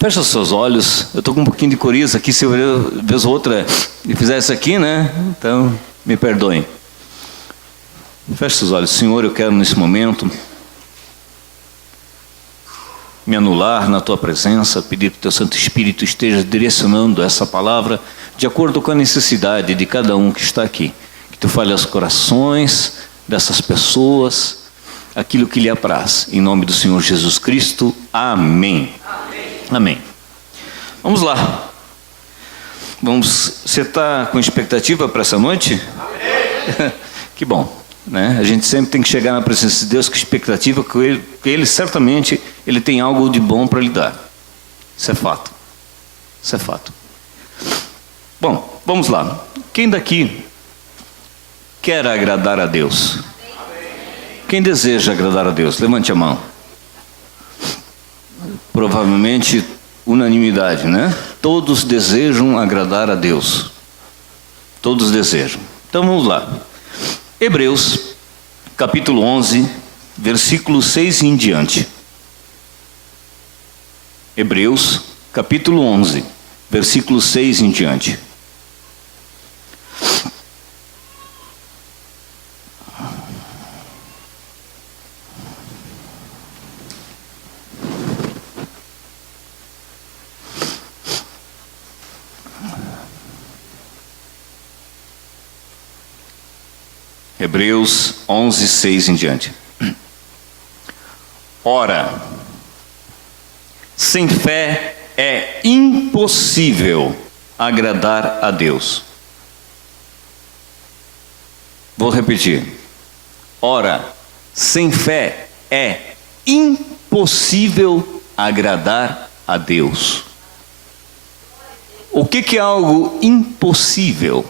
Fecha os seus olhos. Eu estou com um pouquinho de coriza aqui. Se eu vez ou outra e fizer isso aqui, né? Então, me perdoem. Fecha os olhos. Senhor, eu quero nesse momento me anular na Tua presença, pedir que o Teu Santo Espírito esteja direcionando essa palavra de acordo com a necessidade de cada um que está aqui. Que Tu fale aos corações dessas pessoas, aquilo que lhe apraz. Em nome do Senhor Jesus Cristo. Amém. Amém. Vamos lá. Você está com expectativa para essa noite? Amém. Que bom, né? A gente sempre tem que chegar na presença de Deus com expectativa, que Ele certamente Ele tem algo de bom para lhe dar. Isso é fato. Isso é fato. Bom, vamos lá. Quem daqui quer agradar a Deus? Quem deseja agradar a Deus? Levante a mão. Provavelmente unanimidade, né? Todos desejam agradar a Deus. Todos desejam. Então vamos lá. Hebreus, capítulo 11, versículo 6 em diante. Hebreus, capítulo 11, versículo 6 em diante. Hebreus 11, 6 em diante. Ora, sem fé é impossível agradar a Deus. Vou repetir. Ora, sem fé é impossível agradar a Deus. O que é algo impossível?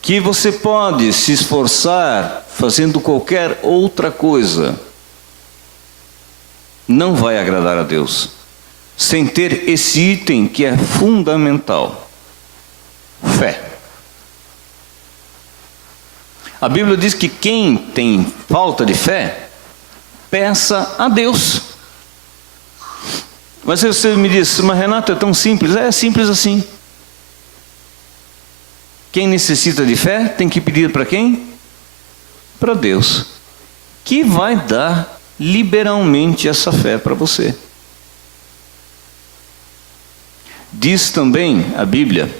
Que você pode se esforçar fazendo qualquer outra coisa, não vai agradar a Deus, sem ter esse item que é fundamental: fé. A Bíblia diz que quem tem falta de fé, peça a Deus. Mas você me diz, mas Renato, é tão simples. É simples assim. Quem necessita de fé tem que pedir para quem? Para Deus, que vai dar liberalmente essa fé para você. Diz também a Bíblia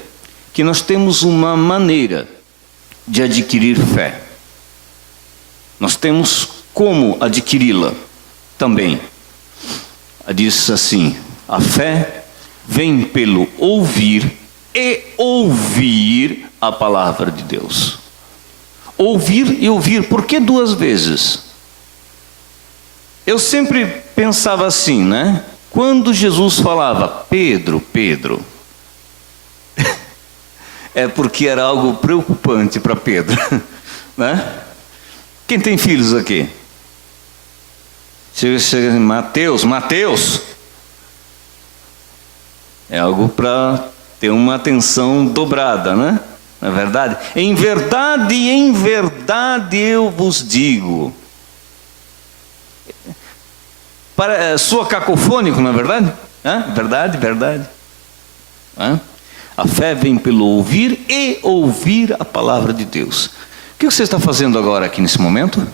que nós temos uma maneira de adquirir fé. Nós temos como adquiri-la também. Diz assim: a fé vem pelo ouvir e ouvir a palavra de Deus. Ouvir e ouvir. Por que duas vezes? Eu sempre pensava assim, né? Quando Jesus falava, Pedro, Pedro, é porque era algo preocupante para Pedro, né? Quem tem filhos aqui? Chega Mateus, é algo para ter uma atenção dobrada, né? Não é verdade? Em verdade eu vos digo. Soa cacofônico, não é verdade? Verdade. A fé vem pelo ouvir e ouvir a palavra de Deus. O que você está fazendo agora aqui nesse momento?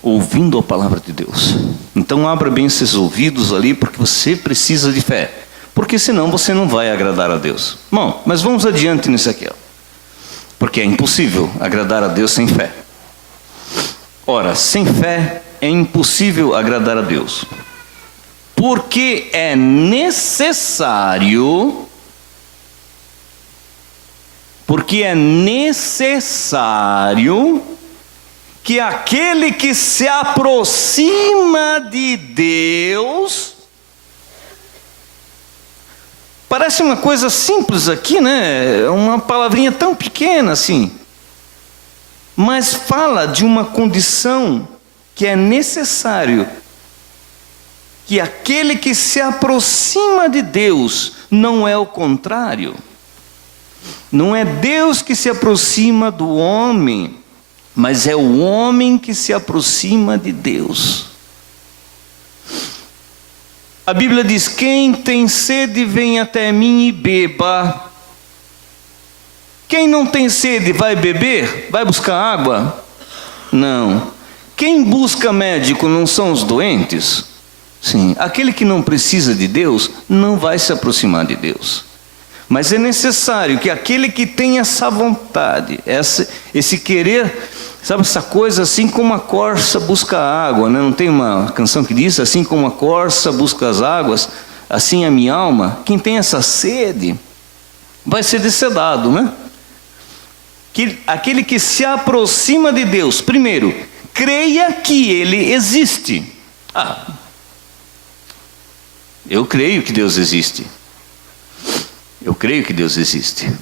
Ouvindo a palavra de Deus. Então abra bem esses ouvidos ali, porque você precisa de fé. Porque senão você não vai agradar a Deus. Bom, mas vamos adiante nisso aqui. Porque é impossível agradar a Deus sem fé. Ora, sem fé é impossível agradar a Deus. Porque é necessário que aquele que se aproxima de Deus. Parece uma coisa simples aqui, né? Uma palavrinha tão pequena assim. Mas fala de uma condição que é necessário. Que aquele que se aproxima de Deus, não é o contrário. Não é Deus que se aproxima do homem, mas é o homem que se aproxima de Deus. A Bíblia diz: quem tem sede, vem até mim e beba. Quem não tem sede vai beber? Vai buscar água? Não. Quem busca médico não são os doentes? Sim. Aquele que não precisa de Deus não vai se aproximar de Deus. Mas é necessário que aquele que tem essa vontade, esse querer, sabe, essa coisa, assim como a corça busca a água, né? Não tem uma canção que diz: assim como a corça busca as águas, assim a minha alma. Quem tem essa sede vai ser dessedado, né? Aquele que se aproxima de Deus, primeiro, creia que Ele existe. Eu creio que Deus existe. Eu creio que Deus existe.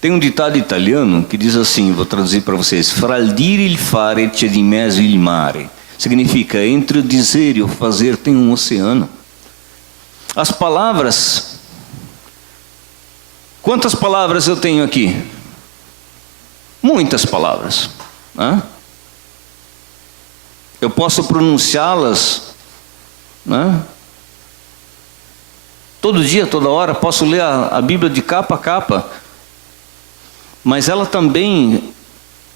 Tem um ditado italiano que diz assim, vou traduzir para vocês: fra il dire e il fare c'è di mezzo il mare. Significa, entre o dizer e o fazer tem um oceano. As palavras, quantas palavras eu tenho aqui? Muitas palavras. Eu posso pronunciá-las, todo dia, toda hora, posso ler a Bíblia de capa a capa. Mas ela também,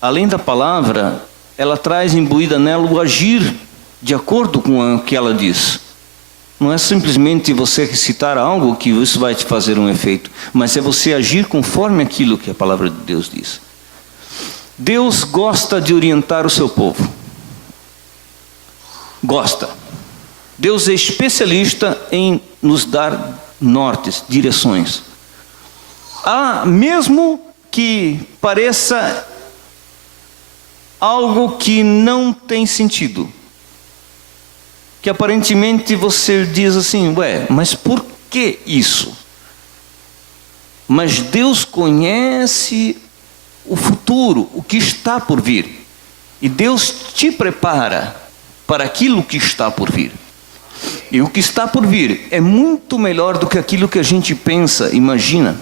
além da palavra, ela traz imbuída nela o agir de acordo com o que ela diz. Não é simplesmente você recitar algo que isso vai te fazer um efeito, mas é você agir conforme aquilo que a palavra de Deus diz. Deus gosta de orientar o seu povo. Gosta. Deus é especialista em nos dar nortes, direções. Mesmo que pareça algo que não tem sentido, que aparentemente você diz assim: mas por que isso? Mas Deus conhece o futuro, o que está por vir, e Deus te prepara para aquilo que está por vir. E o que está por vir é muito melhor do que aquilo que a gente pensa, imagina.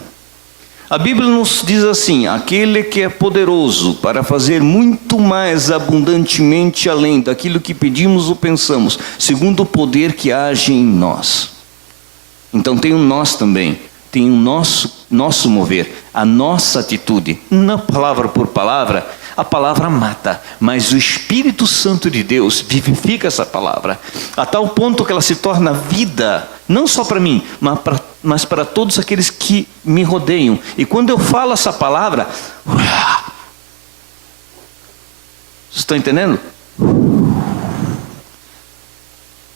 A Bíblia nos diz assim: aquele que é poderoso para fazer muito mais abundantemente além daquilo que pedimos ou pensamos, segundo o poder que age em nós. Então tem um nós também, tem um nosso mover, a nossa atitude. Não palavra por palavra, a palavra mata, mas o Espírito Santo de Deus vivifica essa palavra, a tal ponto que ela se torna vida, não só para mim, mas para todos aqueles que me rodeiam. E quando eu falo essa palavra, vocês estão entendendo?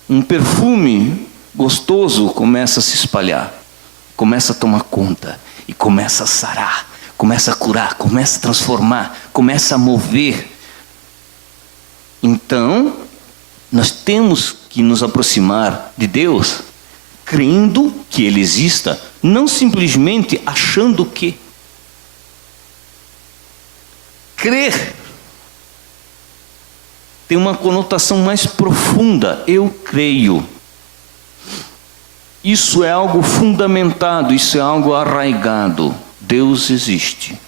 Um perfume gostoso começa a se espalhar, começa a tomar conta, e começa a sarar, começa a curar, começa a transformar, começa a mover. Então, nós temos que nos aproximar de Deus, crendo que Ele exista, não simplesmente achando que. Crer tem uma conotação mais profunda. Eu creio. Isso é algo fundamentado, isso é algo arraigado. Deus existe.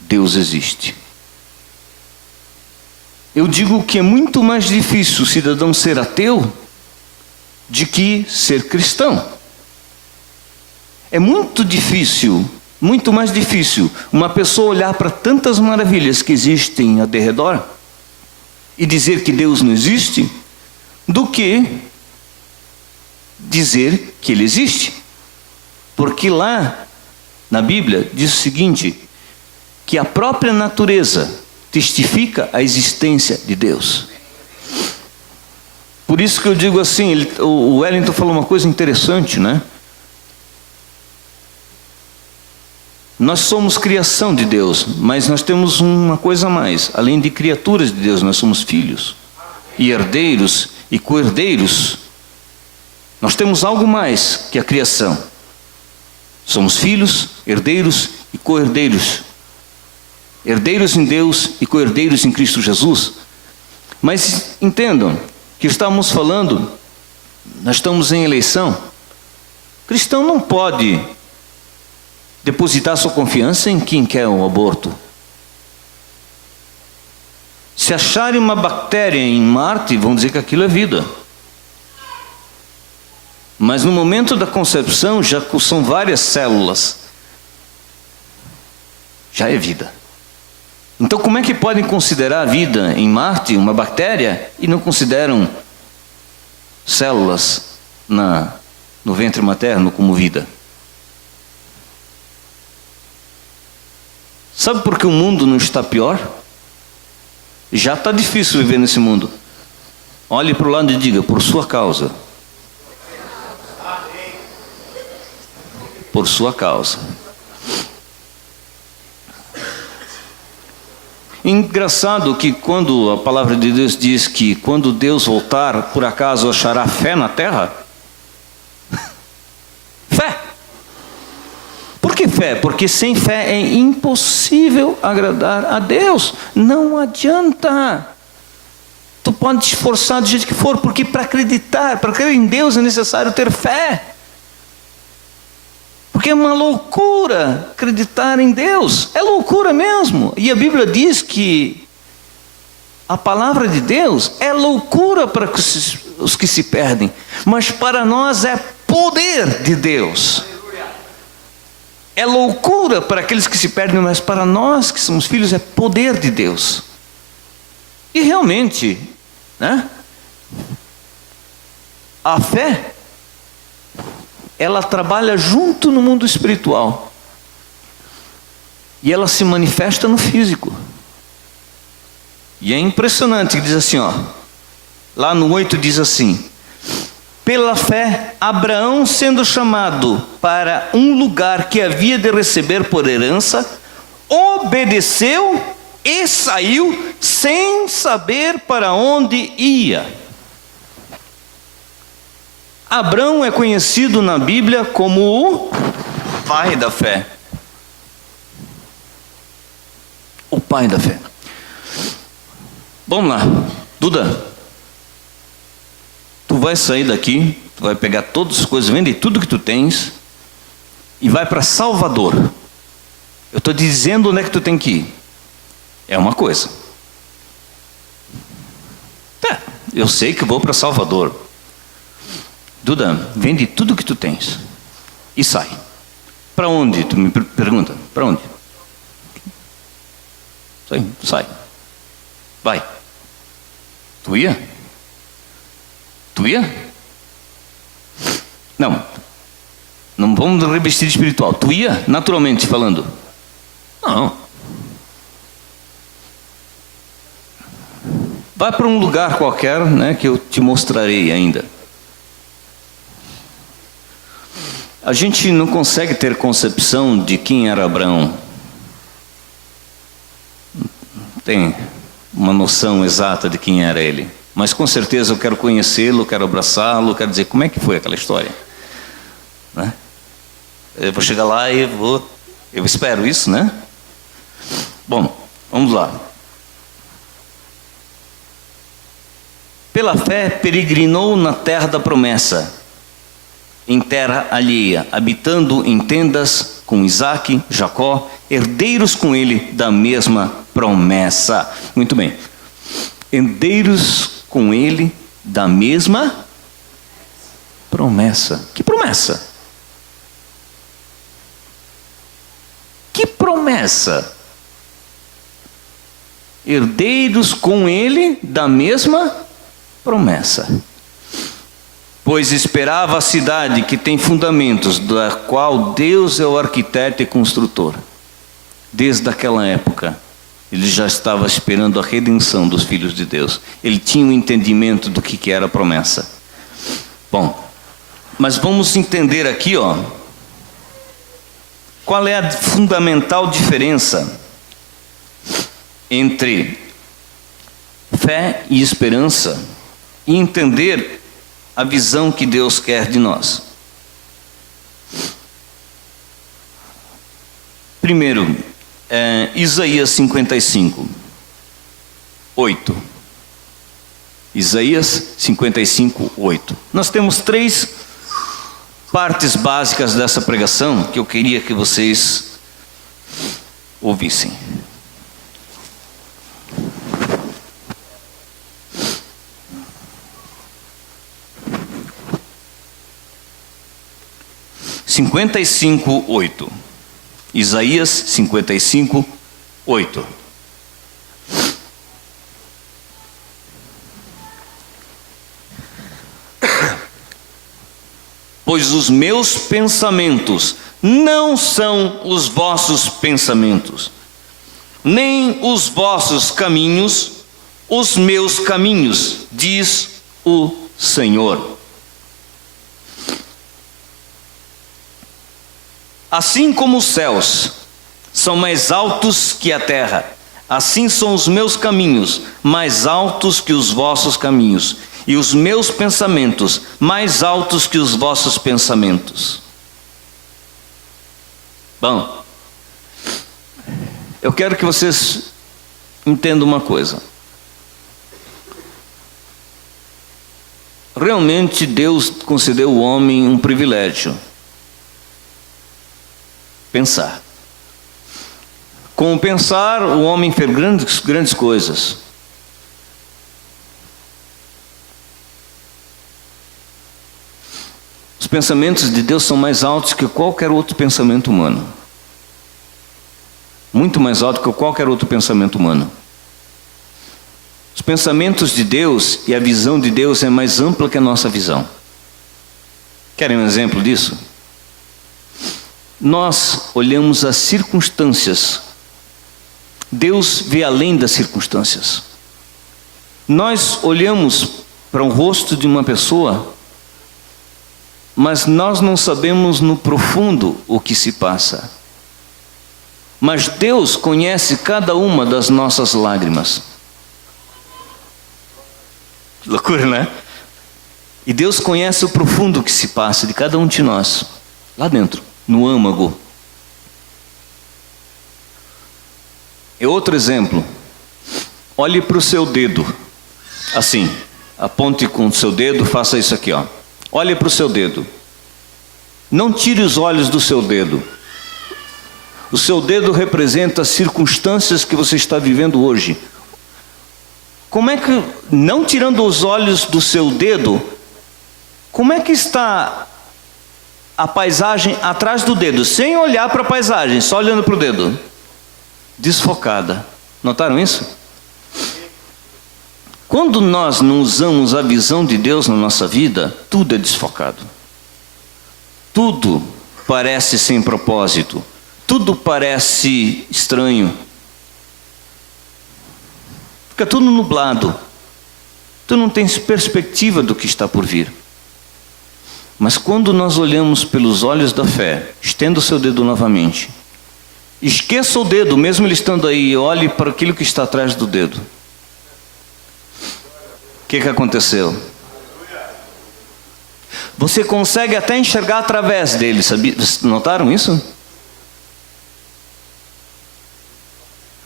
Deus existe. Eu digo que é muito mais difícil o cidadão ser ateu de que ser cristão. É muito difícil, muito mais difícil, uma pessoa olhar para tantas maravilhas que existem ao redor e dizer que Deus não existe, do que dizer que Ele existe. Porque lá na Bíblia diz o seguinte, que a própria natureza testifica a existência de Deus. Por isso que eu digo assim, o Wellington falou uma coisa interessante, né? Nós somos criação de Deus, mas nós temos uma coisa a mais. Além de criaturas de Deus, nós somos filhos, e herdeiros, e co-herdeiros. Nós temos algo mais que a criação. Somos filhos, herdeiros e co-herdeiros. Herdeiros em Deus e co-herdeiros em Cristo Jesus. Mas entendam que estamos falando, nós estamos em eleição. O cristão não pode depositar sua confiança em quem quer o aborto. Se acharem uma bactéria em Marte, vão dizer que aquilo é vida. Mas no momento da concepção já são várias células. Já é vida. Então como é que podem considerar a vida em Marte uma bactéria e não consideram células no ventre materno como vida? Sabe por que o mundo não está pior? Já está difícil viver nesse mundo. Olhe para o lado e diga, por sua causa. Por sua causa. Engraçado que quando a palavra de Deus diz que quando Deus voltar, por acaso achará fé na terra? Fé. Por que fé? Porque sem fé é impossível agradar a Deus. Não adianta. Tu pode te esforçar do jeito que for, porque para acreditar, para crer em Deus é necessário ter fé. Porque é uma loucura acreditar em Deus. É loucura mesmo. E a Bíblia diz que a palavra de Deus é loucura para os que se perdem. Mas para nós é poder de Deus. É loucura para aqueles que se perdem, mas para nós que somos filhos é poder de Deus. E realmente, né? A fé, ela trabalha junto no mundo espiritual. E ela se manifesta no físico. E é impressionante que diz assim, ó. Lá no 8 diz assim: pela fé, Abraão, sendo chamado para um lugar que havia de receber por herança, obedeceu e saiu sem saber para onde ia. Abraão é conhecido na Bíblia como o pai da fé. O pai da fé. Vamos lá, Duda. Tu vai sair daqui, tu vai pegar todas as coisas, vende tudo que tu tens e vai para Salvador. Eu estou dizendo onde é que tu tem que ir. É uma coisa. Eu sei que vou para Salvador. Duda, vende tudo que tu tens e sai. Para onde? Tu me pergunta. Para onde? Sai. Vai. Tu ia? Tu ia? Não vamos revestir espiritual. Tu ia, naturalmente falando? Não. Vai para um lugar qualquer, né, que eu te mostrarei ainda. A gente não consegue ter concepção de quem era Abraão. Não tem uma noção exata de quem era ele. Mas com certeza eu quero conhecê-lo, quero abraçá-lo, quero dizer como é que foi aquela história. Né? Eu vou chegar lá e eu espero isso, né? Bom, vamos lá. Pela fé peregrinou na terra da promessa, em terra alheia, habitando em tendas com Isaque, Jacó, herdeiros com ele da mesma promessa. Muito bem. Herdeiros com ele da mesma promessa. Que promessa? Que promessa? Herdeiros com ele da mesma promessa. Pois esperava a cidade que tem fundamentos, da qual Deus é o arquiteto e construtor. Desde aquela época, ele já estava esperando a redenção dos filhos de Deus. Ele tinha um entendimento do que era a promessa. Bom, mas vamos entender aqui, ó, qual é a fundamental diferença entre fé e esperança e entender a visão que Deus quer de nós. Primeiro, Isaías 55, 8. Isaías 55, 8. Nós temos 3 partes básicas dessa pregação que eu queria que vocês ouvissem. 55:8. Isaías 55:8. Pois os meus pensamentos não são os vossos pensamentos, nem os vossos caminhos, os meus caminhos, diz o Senhor. Assim como os céus são mais altos que a terra, assim são os meus caminhos mais altos que os vossos caminhos, e os meus pensamentos mais altos que os vossos pensamentos. Bom, eu quero que vocês entendam uma coisa. Realmente Deus concedeu ao homem um privilégio: pensar. Com o pensar, o homem fez grandes coisas. Os pensamentos de Deus são mais altos que qualquer outro pensamento humano. Muito mais alto que qualquer outro pensamento humano. Os pensamentos de Deus e a visão de Deus é mais ampla que a nossa visão. Querem um exemplo disso? Nós olhamos as circunstâncias. Deus vê além das circunstâncias. Nós olhamos para o rosto de uma pessoa, mas nós não sabemos no profundo o que se passa. Mas Deus conhece cada uma das nossas lágrimas. Que loucura, né? E Deus conhece o profundo que se passa de cada um de nós, lá dentro, no âmago. É outro exemplo. Olhe para o seu dedo, assim, aponte com o seu dedo, faça isso aqui, ó. Olhe para o seu dedo. Não tire os olhos do seu dedo. O seu dedo representa as circunstâncias que você está vivendo hoje. Como é que, não tirando os olhos do seu dedo, como é que está a paisagem atrás do dedo, sem olhar para a paisagem, só olhando para o dedo? Desfocada. Notaram isso? Quando nós não usamos a visão de Deus na nossa vida, tudo é desfocado. Tudo parece sem propósito. Tudo parece estranho. Fica tudo nublado. Tu não tens perspectiva do que está por vir. Mas quando nós olhamos pelos olhos da fé, estenda o seu dedo novamente. Esqueça o dedo, mesmo ele estando aí, e olhe para aquilo que está atrás do dedo. O que aconteceu? Você consegue até enxergar através dele, sabia? Notaram isso?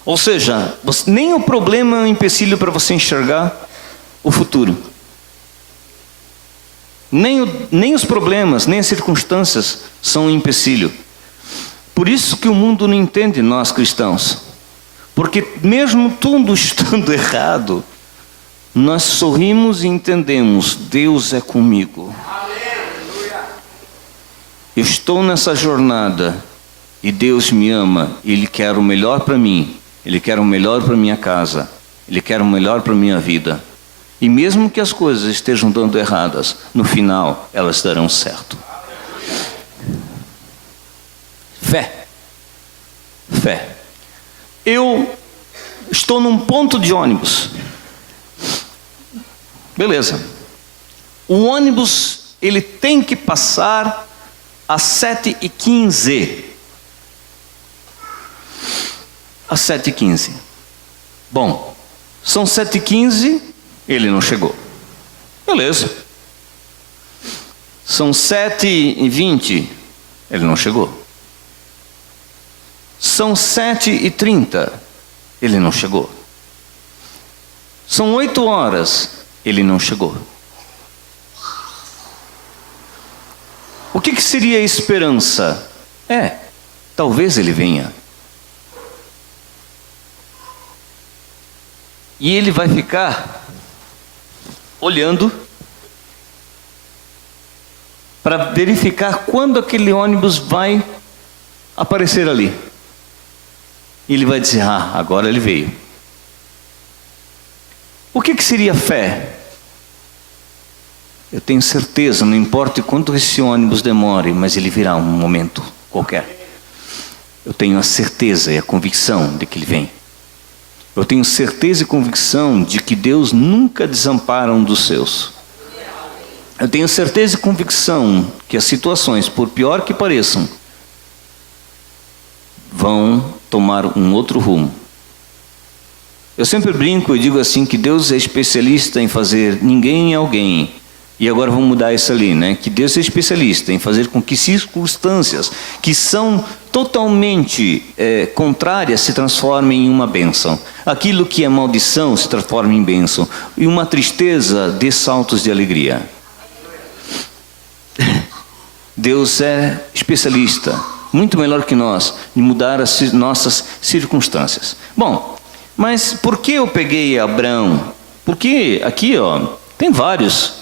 Ou seja, nem o problema é um empecilho para você enxergar o futuro. Nem os problemas, nem as circunstâncias são um empecilho. Por isso que o mundo não entende nós cristãos. Porque mesmo tudo estando errado, nós sorrimos e entendemos: Deus é comigo. Eu estou nessa jornada e Deus me ama. Ele quer o melhor para mim. Ele quer o melhor para minha casa. Ele quer o melhor para minha vida. E mesmo que as coisas estejam dando erradas, no final elas darão certo. Fé. Fé. Eu estou num ponto de ônibus. Beleza. O ônibus, ele tem que passar às 7h15. Às 7h15. Bom, são 7h15, ele não chegou. Beleza. São 7h20, ele não chegou. São 7h30, ele não chegou. São 8 horas, ele não chegou. O que seria esperança? Talvez ele venha. E ele vai ficar olhando para verificar quando aquele ônibus vai aparecer ali. E ele vai dizer: ah, agora ele veio. O que seria fé? Eu tenho certeza, não importa quanto esse ônibus demore, mas ele virá um momento qualquer. Eu tenho a certeza e a convicção de que ele vem. Eu tenho certeza e convicção de que Deus nunca desampara um dos seus. Eu tenho certeza e convicção que as situações, por pior que pareçam, vão tomar um outro rumo. Eu sempre brinco e digo assim, que Deus é especialista em fazer ninguém em alguém. E agora vamos mudar isso ali, né? Que Deus é especialista em fazer com que circunstâncias que são totalmente contrárias se transformem em uma bênção. Aquilo que é maldição se transforma em bênção. E uma tristeza dê saltos de alegria. Deus é especialista, muito melhor que nós, em mudar as nossas circunstâncias. Bom, mas por que eu peguei Abraão? Porque aqui, tem vários,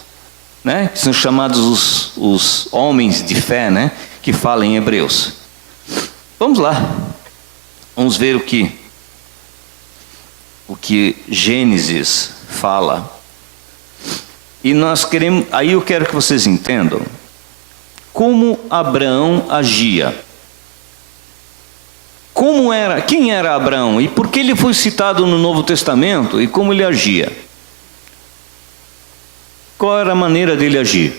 né, que são chamados os homens de fé, né, que falam em Hebreus. Vamos lá, vamos ver o que Gênesis fala. E nós queremos, aí eu quero que vocês entendam como Abraão agia. Quem era Abraão e por que ele foi citado no Novo Testamento e como ele agia? Qual era a maneira dele agir?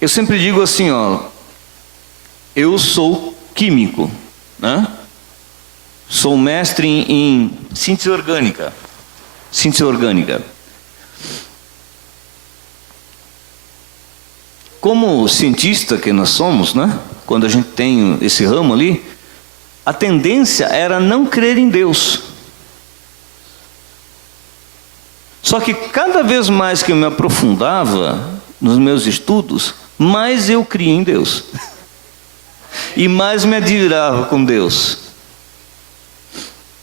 Eu sempre digo assim, eu sou químico, né? Sou mestre em síntese orgânica. Síntese orgânica. Como cientista que nós somos, né? Quando a gente tem esse ramo ali, a tendência era não crer em Deus. Só que cada vez mais que eu me aprofundava nos meus estudos, mais eu cria em Deus. E mais me admirava com Deus.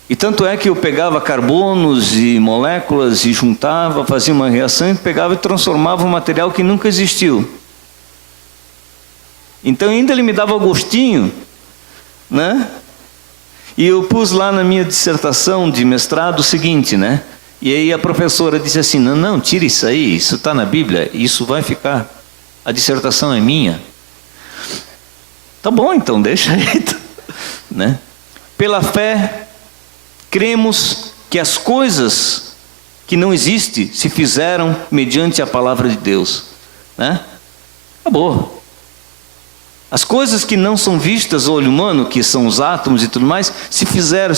E tanto é que eu pegava carbonos e moléculas e juntava, fazia uma reação e pegava e transformava um material que nunca existiu. Então ainda ele me dava o gostinho, né? E eu pus lá na minha dissertação de mestrado o seguinte, né? E aí a professora disse assim, não, tira isso aí, isso está na Bíblia, isso vai ficar. A dissertação é minha. Tá bom, então, deixa aí. Né? Pela fé, cremos que as coisas que não existem se fizeram mediante a palavra de Deus. Né? Acabou. As coisas que não são vistas ao olho humano, que são os átomos e tudo mais, se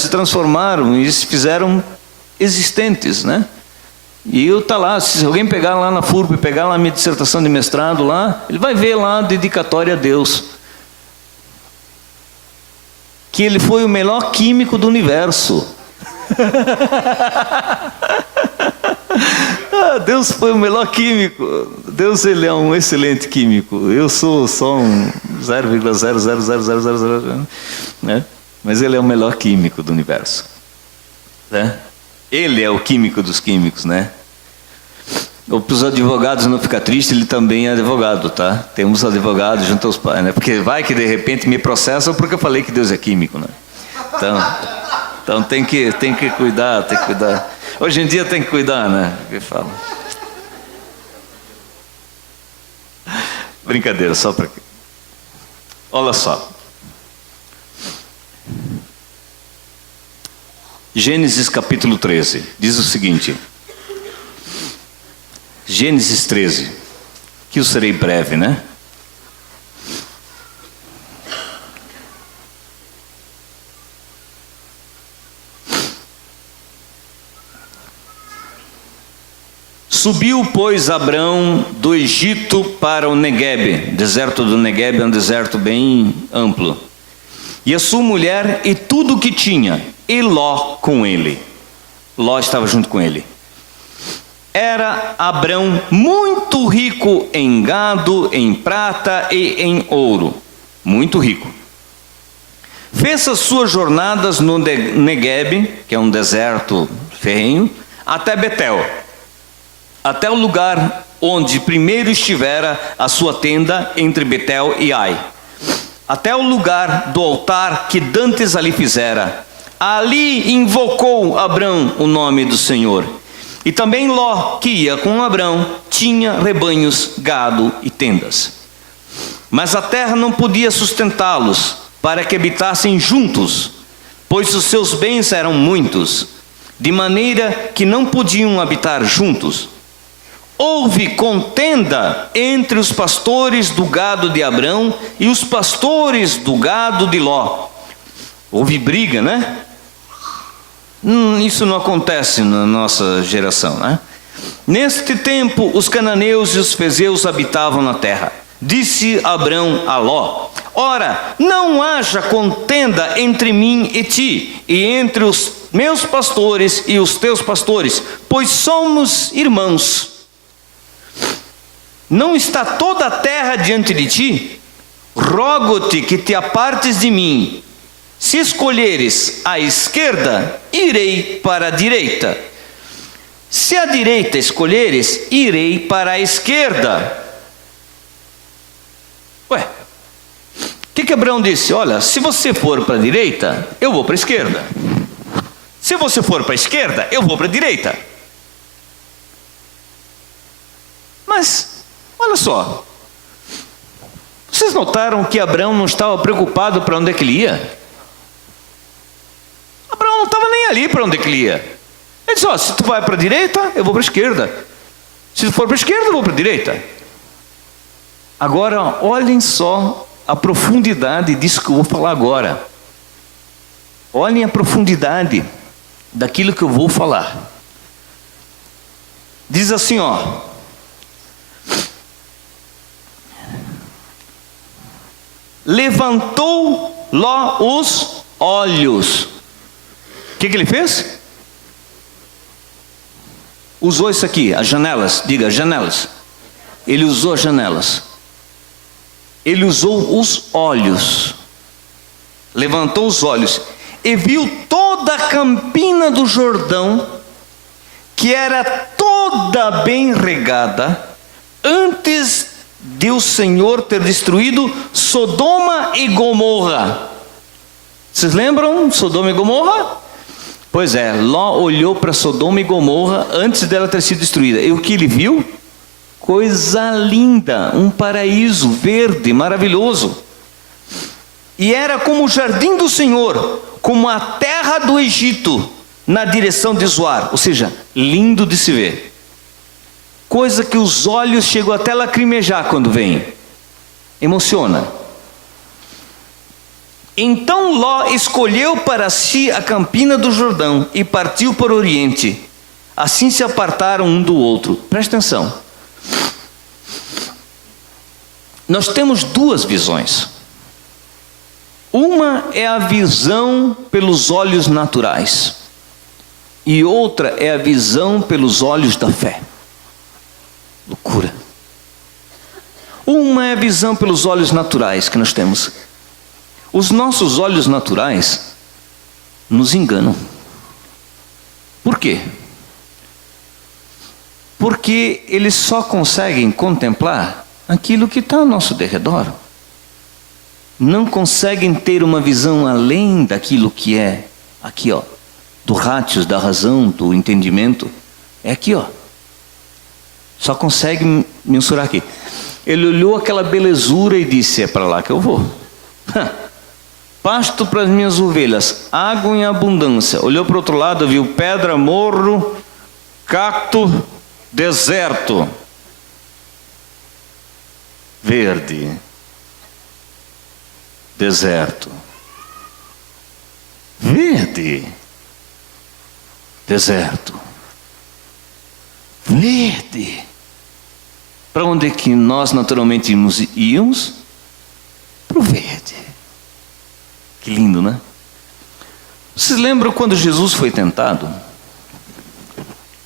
transformaram e se fizeram existentes, né? E eu lá, se alguém pegar lá na FURB, pegar lá a minha dissertação de mestrado lá, ele vai ver lá a dedicatória a Deus. Que ele foi o melhor químico do universo. Deus foi o melhor químico. Deus, ele é um excelente químico. Eu sou só um 0,00000, né? Mas ele é o melhor químico do universo, né? Ele é o químico dos químicos, né? Para os advogados não ficar triste, ele também é advogado, tá? Temos advogados junto aos pais, né? Porque vai que de repente me processam porque eu falei que Deus é químico, né? Então tem que cuidar, tem que cuidar. Hoje em dia tem que cuidar, né? Que fala. Brincadeira, só para quê? Olha só. Gênesis capítulo 13, diz o seguinte. Gênesis 13, que eu serei breve, né? Subiu, pois, Abrão do Egito para o Neguebe. O deserto do Neguebe é um deserto bem amplo. E a sua mulher e tudo o que tinha, e Ló com ele. Ló estava junto com ele. Era Abrão muito rico em gado, em prata e em ouro. Muito rico. Fez as suas jornadas no Neguebe, que é um deserto ferrenho, até Betel, até o lugar onde primeiro estivera a sua tenda entre Betel e Ai, até o lugar do altar que dantes ali fizera. Ali invocou Abrão o nome do Senhor. E também Ló, que ia com Abrão, tinha rebanhos, gado e tendas. Mas a terra não podia sustentá-los, para que habitassem juntos, pois os seus bens eram muitos, de maneira que não podiam habitar juntos. Houve contenda entre os pastores do gado de Abrão e os pastores do gado de Ló. Houve briga, né? Isso não acontece na nossa geração, né? Neste tempo, os cananeus e os fezeus habitavam na terra. Disse Abrão a Ló: ora, não haja contenda entre mim e ti, e entre os meus pastores e os teus pastores, pois somos irmãos. Não está toda a terra diante de ti? Rogo-te que te apartes de mim. Se escolheres a esquerda, irei para a direita. Se a direita escolheres, irei para a esquerda. Ué, o que Abraão disse? Olha, se você for para a direita, eu vou para a esquerda. Se você for para a esquerda, eu vou para a direita. Mas, olha só, vocês notaram que Abraão não estava preocupado para onde é que ele ia? Abraão não estava nem ali para onde é que ele ia. Ele disse: ó, se tu vai para a direita, eu vou para a esquerda. Se tu for para a esquerda, eu vou para a direita. Agora, olhem só a profundidade disso que eu vou falar agora. Olhem a profundidade daquilo que eu vou falar. Diz assim, ó: levantou Ló os olhos. O que ele fez? Usou isso aqui, as janelas. Diga, janelas. Ele usou as janelas. Ele usou os olhos. Levantou os olhos e viu toda a campina do Jordão, que era toda bem regada, antes de o Senhor ter destruído Sodoma e Gomorra. Vocês lembram Sodoma e Gomorra? Pois é, Ló olhou para Sodoma e Gomorra antes dela ter sido destruída. E o que ele viu? Coisa linda, um paraíso verde, maravilhoso. E era como o jardim do Senhor, como a terra do Egito, na direção de Zoar. Ou seja, lindo de se ver. Coisa que os olhos chegam até a lacrimejar quando vem. Emociona. Então Ló escolheu para si a campina do Jordão e partiu para o oriente. Assim se apartaram um do outro. Presta atenção. Nós temos duas visões. Uma é a visão pelos olhos naturais. E outra é a visão pelos olhos da fé. Loucura. Uma é a visão pelos olhos naturais que nós temos. Os nossos olhos naturais nos enganam. Por quê? Porque eles só conseguem contemplar aquilo que está ao nosso derredor. Não conseguem ter uma visão além daquilo que é aqui, ó, do rátios, da razão, do entendimento. É aqui, ó. Só consegue mensurar aqui. Ele olhou aquela belezura e disse: é para lá que eu vou. Pasto para as minhas ovelhas, água em abundância. Olhou para o outro lado, viu pedra, morro, cacto, deserto, verde, deserto, verde, deserto, verde. Para onde é que nós naturalmente íamos? Para o verde. Que lindo, né? Vocês lembram quando Jesus foi tentado?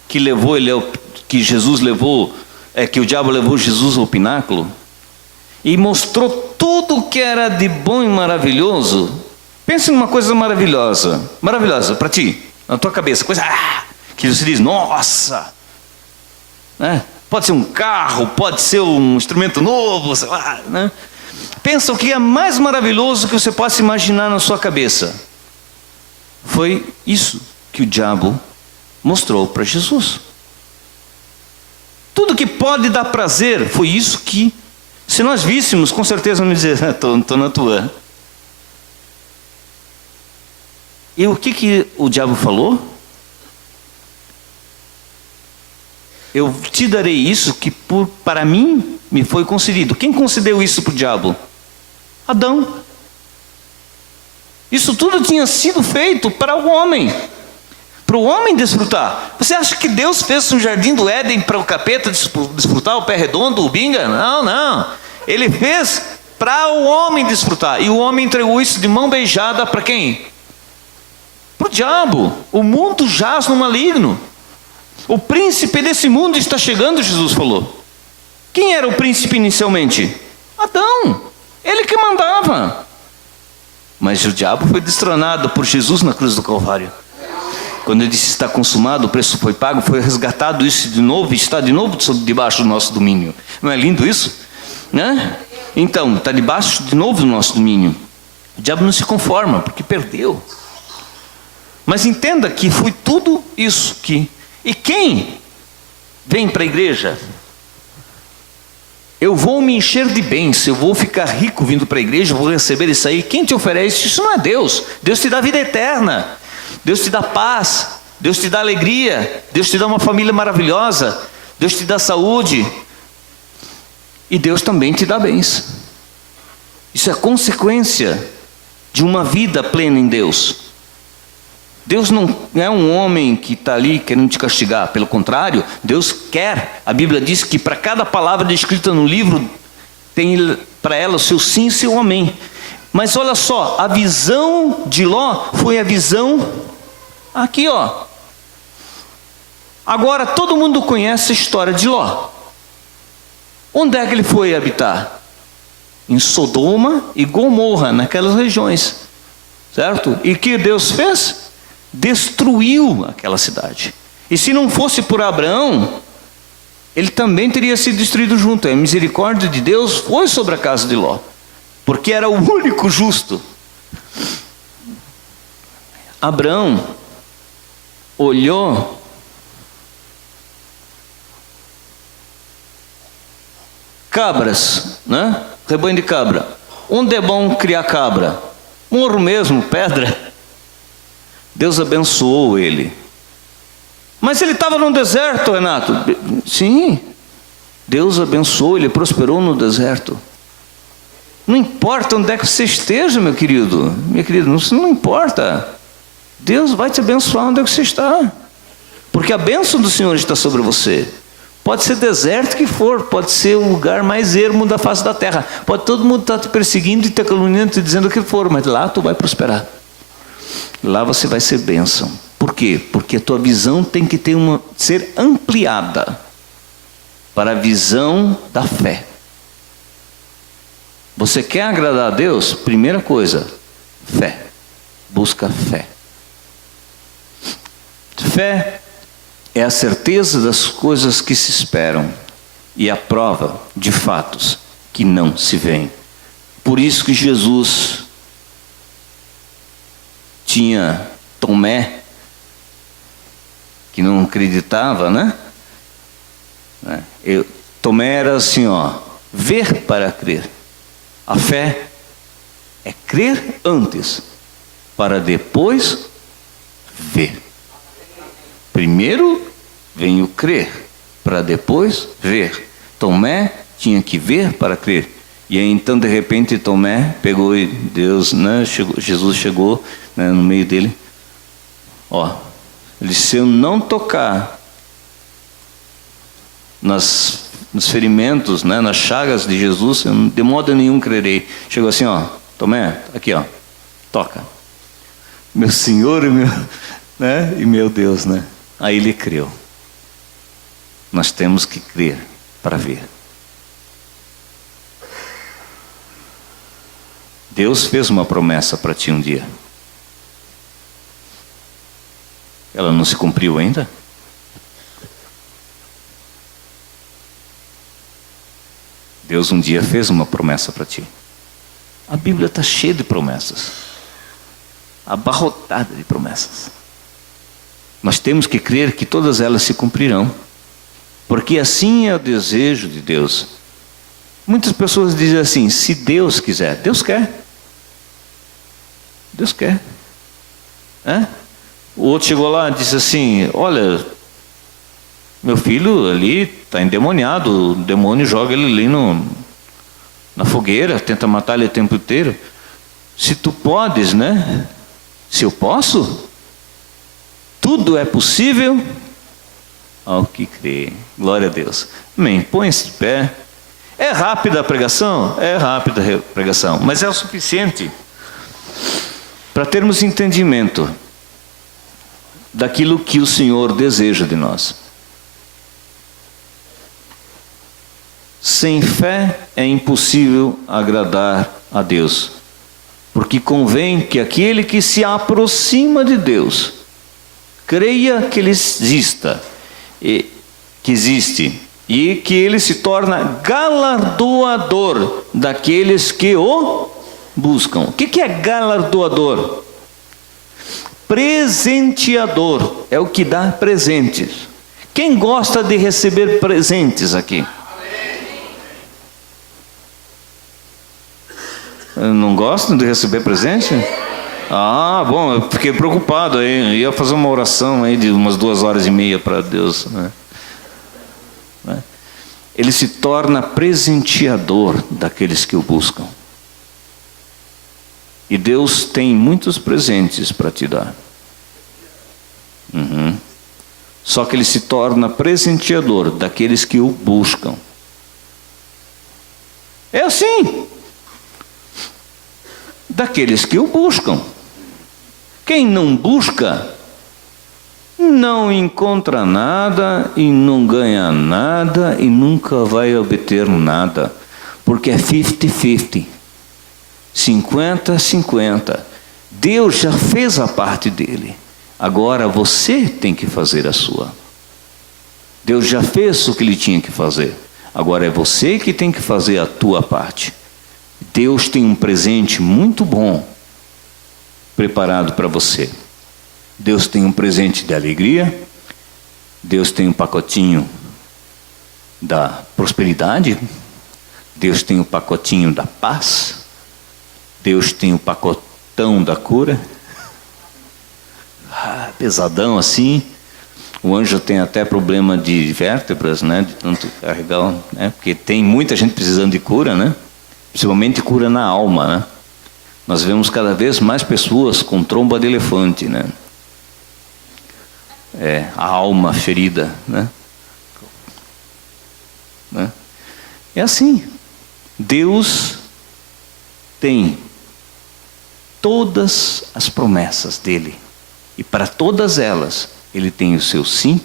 Que o diabo levou Jesus ao pináculo e mostrou tudo o que era de bom e maravilhoso. Pense numa coisa maravilhosa para ti, na tua cabeça, coisa que você diz: nossa, né? Pode ser um carro, pode ser um instrumento novo, sei lá, né? Pensa o que é mais maravilhoso que você possa imaginar na sua cabeça. Foi isso que o diabo mostrou para Jesus. Tudo que pode dar prazer, foi isso que, se nós víssemos, com certeza não dizer, estou na tua. E o que o diabo falou? Eu te darei isso que para mim me foi concedido. Quem concedeu isso para o diabo? Adão. Isso tudo tinha sido feito para o homem desfrutar. Você acha que Deus fez um jardim do Éden para o capeta desfrutar, o pé redondo, o binga? Não. Ele fez para o homem desfrutar. E o homem entregou isso de mão beijada para quem? Para o diabo. O mundo jaz no maligno. O príncipe desse mundo está chegando, Jesus falou. Quem era o príncipe inicialmente? Adão. Ele que mandava. Mas o diabo foi destronado por Jesus na cruz do Calvário. Quando ele disse está consumado, o preço foi pago, foi resgatado isso de novo, está de novo debaixo do nosso domínio. Não é lindo isso? Né? Então, está debaixo de novo do nosso domínio. O diabo não se conforma, porque perdeu. Mas entenda que foi tudo isso que... E quem vem para a igreja? Eu vou me encher de bens, eu vou ficar rico vindo para a igreja, vou receber isso aí. Quem te oferece? Isso não é Deus. Deus te dá vida eterna. Deus te dá paz. Deus te dá alegria. Deus te dá uma família maravilhosa. Deus te dá saúde. E Deus também te dá bens. Isso é consequência de uma vida plena em Deus. Deus não é um homem que está ali querendo te castigar. Pelo contrário, Deus quer. A Bíblia diz que para cada palavra descrita no livro, tem para ela o seu sim e seu amém. Mas olha só, a visão de Ló foi a visão aqui, ó. Agora todo mundo conhece a história de Ló. Onde é que ele foi habitar? Em Sodoma e Gomorra, naquelas regiões. Certo? E o que Deus fez? Destruiu aquela cidade. E se não fosse por Abraão, ele também teria sido destruído junto. A misericórdia de Deus foi sobre a casa de Ló, porque era o único justo. Abraão olhou cabras, né? Rebanho de cabra. Onde é bom criar cabra? Morro mesmo, pedra. Deus abençoou ele. Mas ele estava no deserto, Renato. Sim, Deus abençoou, ele prosperou no deserto. Não importa onde é que você esteja, meu querido, minha querida, não importa. Deus vai te abençoar onde é que você está. Porque a bênção do Senhor está sobre você. Pode ser deserto que for, pode ser o lugar mais ermo da face da terra. Pode todo mundo estar te perseguindo e te caluniando, te dizendo o que for, mas lá tu vai prosperar. Lá você vai ser bênção. Por quê? Porque a tua visão tem que ser ampliada para a visão da fé. Você quer agradar a Deus? Primeira coisa, fé. Busca fé. Fé é a certeza das coisas que se esperam e a prova de fatos que não se veem. Por isso que Jesus tinha Tomé, que não acreditava, né? Tomé era assim, ó, ver para crer. A fé é crer antes, para depois ver. Primeiro vem o crer, para depois ver. Tomé tinha que ver para crer. E aí então de repente Tomé pegou e Deus, né, Jesus chegou, né, no meio dele. Ó, ele disse, se eu não tocar nos ferimentos, né, nas chagas de Jesus, eu de modo nenhum crerei. Chegou assim, ó, Tomé, aqui ó, toca. Meu Senhor e meu, né, e meu Deus, né? Aí ele creu. Nós temos que crer para ver. Deus fez uma promessa para ti um dia. Ela não se cumpriu ainda? Deus um dia fez uma promessa para ti. A Bíblia está cheia de promessas, abarrotada de promessas. Nós temos que crer que todas elas se cumprirão, porque assim é o desejo de Deus. Muitas pessoas dizem assim: se Deus quiser. Deus quer. Deus quer. O outro chegou lá e disse assim: olha, meu filho ali está endemoniado, o demônio joga ele ali na fogueira, tenta matar ele o tempo inteiro. Se tu podes, né? Se eu posso, tudo é possível ao que crê. Glória a Deus. Amém. Põe-se de pé. É rápida a pregação? É rápida a pregação, mas é o suficiente para termos entendimento daquilo que o Senhor deseja de nós. Sem fé é impossível agradar a Deus, porque convém que aquele que se aproxima de Deus creia que Ele exista, que existe, e que Ele se torna galardoador daqueles que o buscam. O que é galardoador? Presenteador, é o que dá presentes. Quem gosta de receber presentes aqui? Não gostam de receber presente? Ah, bom, eu fiquei preocupado aí. Eu ia fazer uma oração aí de umas 2h30 para Deus, né? Ele se torna presenteador daqueles que o buscam. E Deus tem muitos presentes para te dar. Só que Ele se torna presenteador daqueles que o buscam. É assim. Daqueles que o buscam. Quem não busca, não encontra nada e não ganha nada e nunca vai obter nada. Porque é 50-50. 50-50. Deus já fez a parte dele. Agora você tem que fazer a sua. Deus já fez o que ele tinha que fazer. Agora é você que tem que fazer a tua parte. Deus tem um presente muito bom preparado para você. Deus tem um presente de alegria. Deus tem um pacotinho da prosperidade. Deus tem um pacotinho da paz. Deus tem o pacotão da cura. Pesadão assim. O anjo tem até problema de vértebras, né? De tanto carregar, né? Porque tem muita gente precisando de cura, né? Principalmente cura na alma, né? Nós vemos cada vez mais pessoas com tromba de elefante, né? A alma ferida, né? É assim. Deus tem todas as promessas dele, e para todas elas ele tem o seu sim,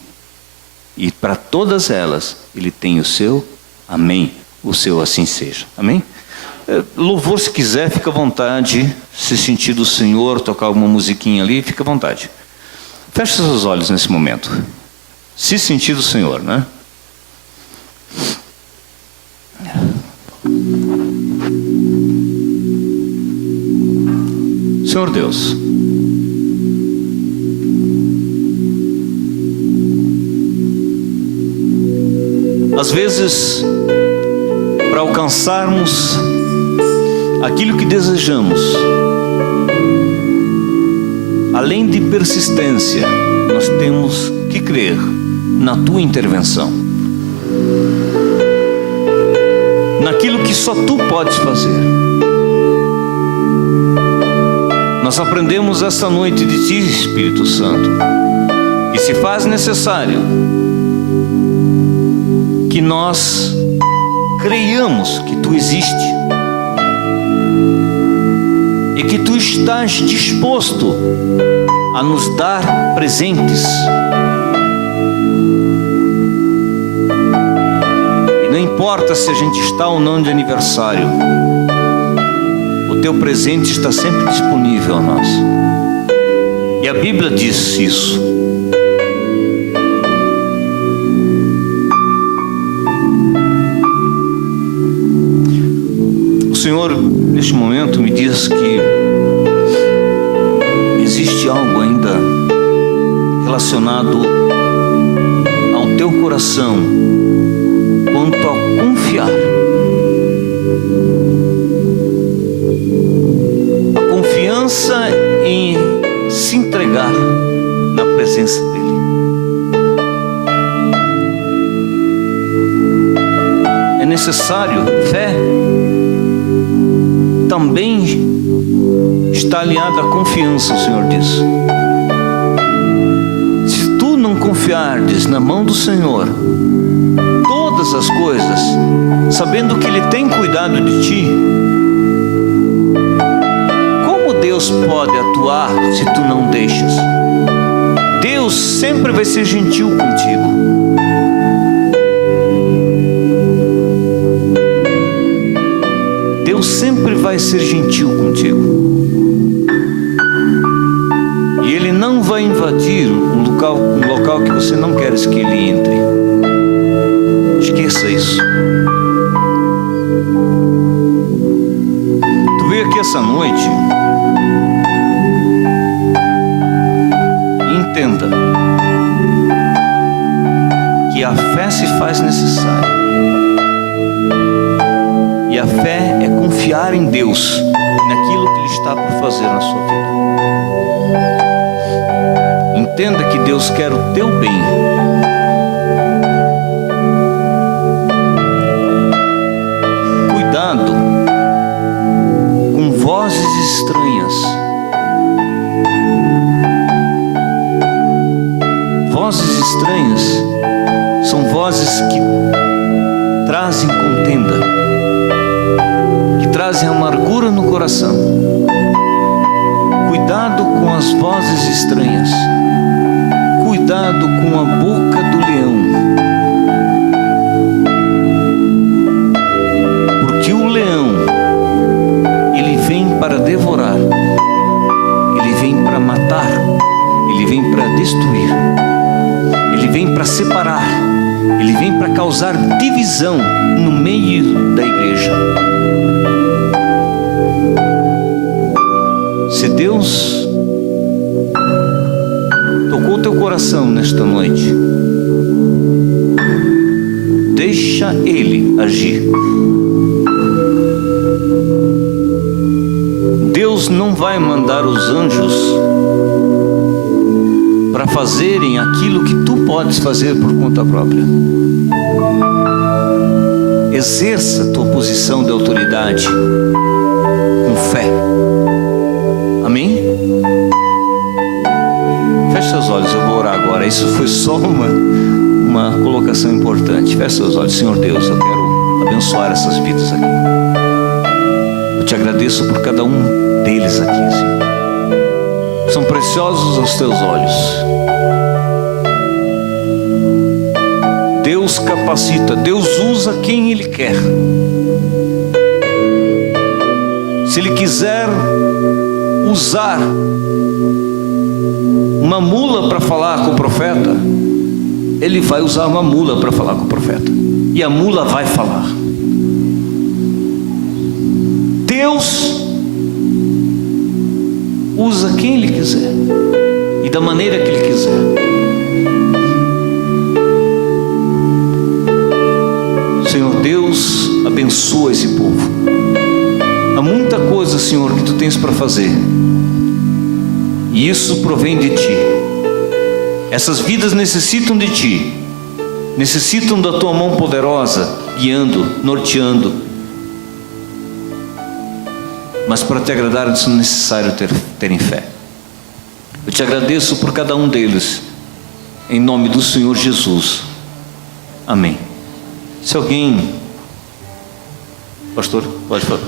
e para todas elas ele tem o seu amém, o seu assim seja. Amém? Louvor, se quiser, fica à vontade. Se sentir do Senhor, tocar alguma musiquinha ali, fica à vontade. Feche seus olhos nesse momento. Se sentir do Senhor, né? Senhor Deus, às vezes, para alcançarmos aquilo que desejamos, além de persistência, nós temos que crer na tua intervenção, naquilo que só tu podes fazer. Nós aprendemos esta noite de ti, Espírito Santo, que se faz necessário que nós creiamos que tu existe e que tu estás disposto a nos dar presentes. E não importa se a gente está ou não de aniversário, o teu presente está sempre disponível a nós. E a Bíblia diz isso. Senhor, neste momento, me diz que existe algo ainda relacionado ao teu coração quanto a confiar. A confiança em se entregar na presença dEle. É necessário fé. Também está aliada à confiança, o Senhor diz. Se tu não confiardes na mão do Senhor todas as coisas, sabendo que Ele tem cuidado de ti, como Deus pode atuar se tu não deixas? Deus sempre vai ser gentil contigo. Deus sempre vai ser gentil contigo. E Ele não vai invadir um local que você não quer que Ele entre. Esqueça isso. Tu veio aqui essa noite. Entenda que a fé se faz necessária. E a fé é confiar em Deus, naquilo que Ele está por fazer na sua vida. Entenda que Deus quer o teu bem. Cuidado com vozes estranhas. Vozes estranhas são vozes que trazem contenda, trazem amargura no coração. Cuidado com as vozes estranhas. Cuidado com a boca do leão. Porque o leão, ele vem para devorar. Ele vem para matar. Ele vem para destruir. Ele vem para separar. Ele vem para causar divisão no meio da igreja. Se Deus tocou teu coração nesta noite, deixa Ele agir. Deus não vai mandar os anjos para fazerem aquilo que tu podes fazer por conta própria. Exerça tua posição de autoridade com fé. Amém? Feche seus olhos, eu vou orar agora. Isso foi só uma colocação importante. Feche seus olhos. Senhor Deus, eu quero abençoar essas vidas aqui. Eu te agradeço por cada um deles aqui, Senhor. São preciosos aos teus olhos. Deus capacita, Deus usa quem Ele quer. Se Ele quiser usar uma mula para falar com o profeta, Ele vai usar uma mula para falar com o profeta, e a mula vai falar. Deus usa quem Ele quiser e da maneira que Ele quiser. Senhor Deus, abençoa esse povo. Há muita coisa, Senhor, que Tu tens para fazer, e isso provém de Ti. Essas vidas necessitam de Ti, necessitam da Tua mão poderosa, guiando, norteando. Mas para Te agradar é necessário terem fé. Eu Te agradeço por cada um deles, em nome do Senhor Jesus. Amém. Se alguém... Pastor, pode falar.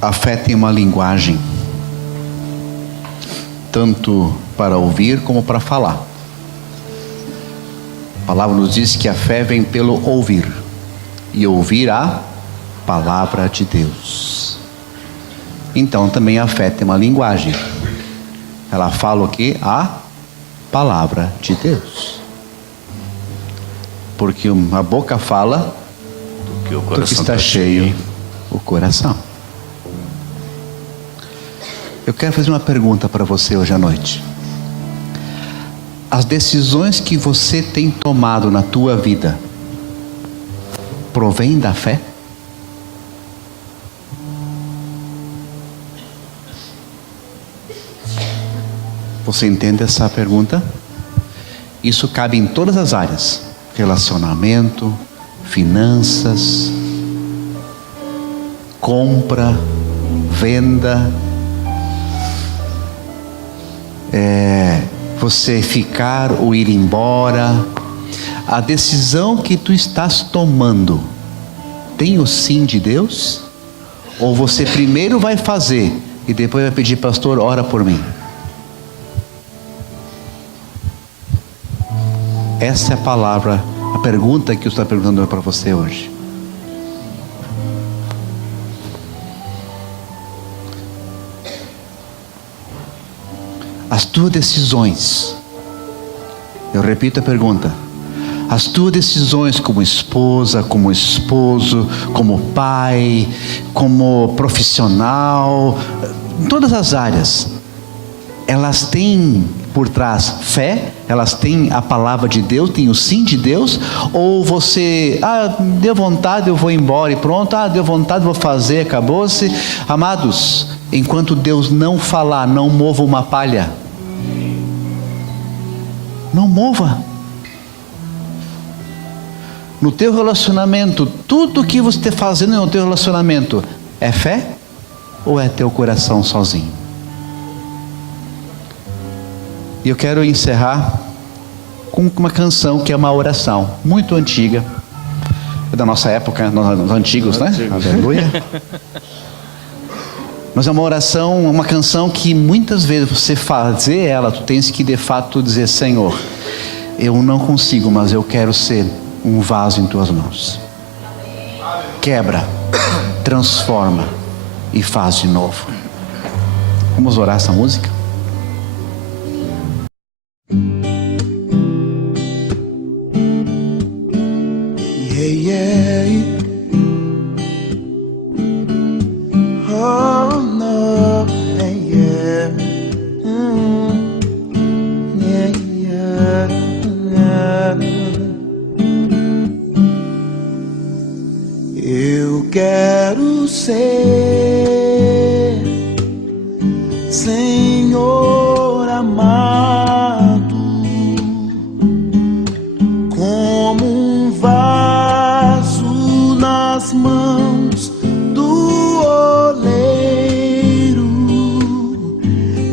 A fé tem uma linguagem, tanto para ouvir como para falar. A palavra nos diz que a fé vem pelo ouvir, e ouvir a palavra de Deus. Então também a fé tem uma linguagem. Ela fala o quê? A palavra de Deus. Porque a boca fala Porque o do coração que está cheio o coração. Eu quero fazer uma pergunta para você hoje à noite. As decisões que você tem tomado na tua vida provém da fé? Você entende essa pergunta? Isso cabe em todas as áreas: relacionamento, finanças, compra, venda, você ficar ou ir embora. A decisão que tu estás tomando tem o sim de Deus? Ou você primeiro vai fazer e depois vai pedir: pastor, ora por mim? Essa é a palavra, a pergunta que eu estou perguntando para você hoje. As tuas decisões, eu repito a pergunta, as tuas decisões como esposa, como esposo, como pai, como profissional, em todas as áreas, elas têm por trás fé, elas têm a palavra de Deus, têm o sim de Deus? Ou você, deu vontade, eu vou embora e pronto, deu vontade, vou fazer, acabou-se. Amados, enquanto Deus não falar, não mova uma palha. Não mova. No teu relacionamento, tudo que você está fazendo no teu relacionamento é fé ou é teu coração sozinho? E eu quero encerrar com uma canção que é uma oração muito antiga, é da nossa época, nós antigos, né? Aleluia. Mas é uma oração, uma canção que muitas vezes você fazer ela, tu tens que de fato dizer: Senhor, eu não consigo, mas eu quero ser um vaso em tuas mãos. Quebra, transforma e faz de novo. Vamos orar essa música? Eu quero ser, Senhor amado, como um vaso nas mãos do oleiro.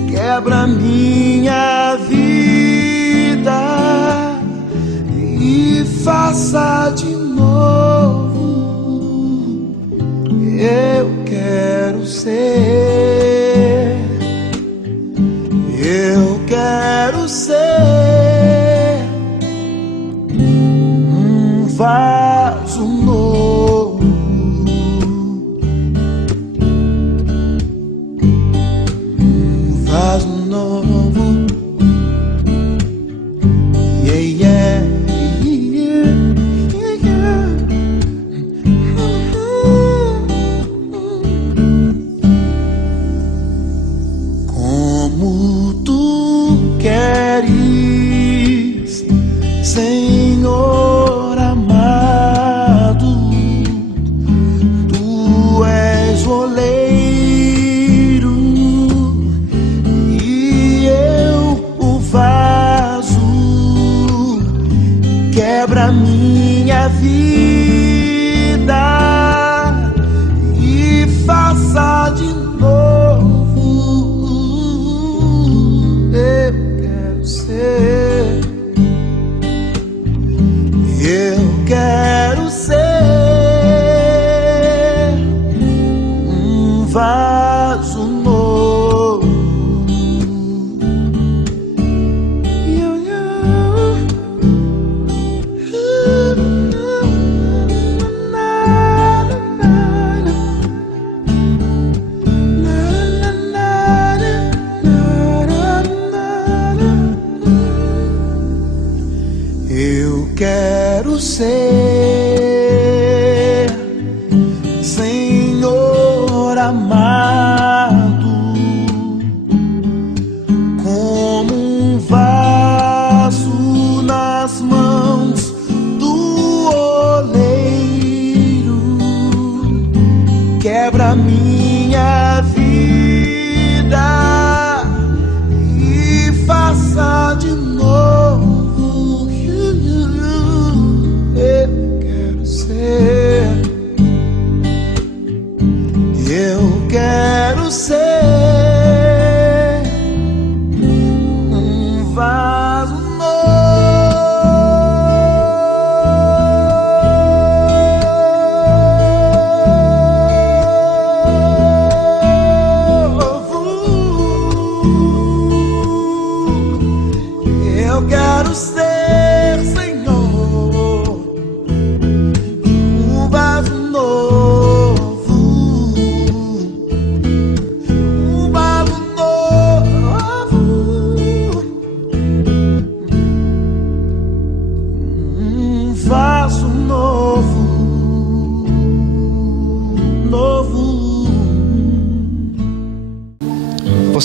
Quebra minha vida e faça de novo. Eu quero ser, eu quero ser um vaso novo, um vaso novo. Yeah, yeah, yeah, yeah, yeah. Como tu queres, Senhor amado, tu és oleiro e eu o vaso. Quebra minha vida e faça de novo. Eu quero ser, eu quero ser um vaso novo.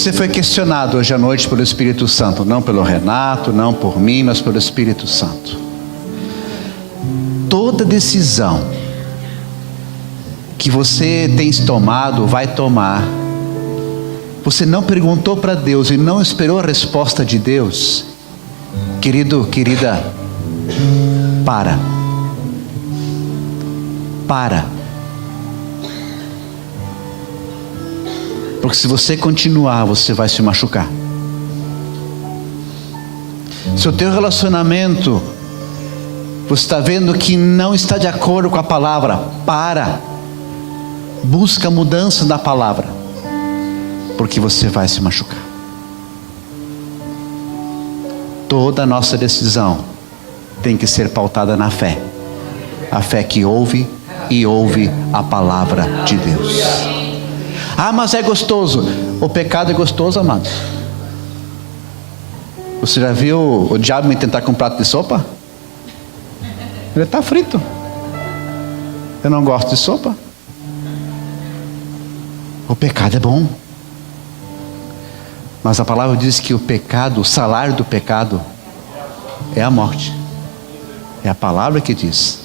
Você foi questionado hoje à noite pelo Espírito Santo, não pelo Renato, não por mim, mas pelo Espírito Santo. Toda decisão que você tem tomado, vai tomar, você não perguntou para Deus e não esperou a resposta de Deus, querido, querida, para. Porque se você continuar, você vai se machucar. Se o teu relacionamento, você está vendo que não está de acordo com a palavra, para. Busca mudança na palavra, porque você vai se machucar. Toda a nossa decisão tem que ser pautada na fé. A fé que ouve e ouve a palavra de Deus. Ah, mas é gostoso. O pecado é gostoso, amados. Você já viu o diabo me tentar com um prato de sopa? Ele está frito. Eu não gosto de sopa. O pecado é bom. Mas a palavra diz que o pecado, o salário do pecado é a morte. É a palavra que diz.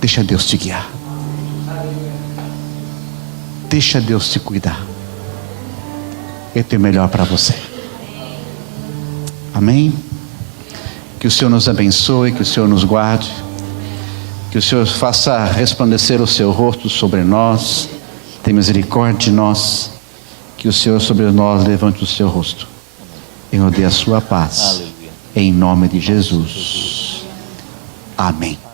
Deixa Deus te guiar. Deixa Deus te cuidar. Ele tem o melhor para você. Amém? Que o Senhor nos abençoe, que o Senhor nos guarde, que o Senhor faça resplandecer o seu rosto sobre nós, tenha misericórdia de nós, que o Senhor sobre nós levante o seu rosto e nos dê a sua paz. Aleluia. Em nome de Jesus. Amém.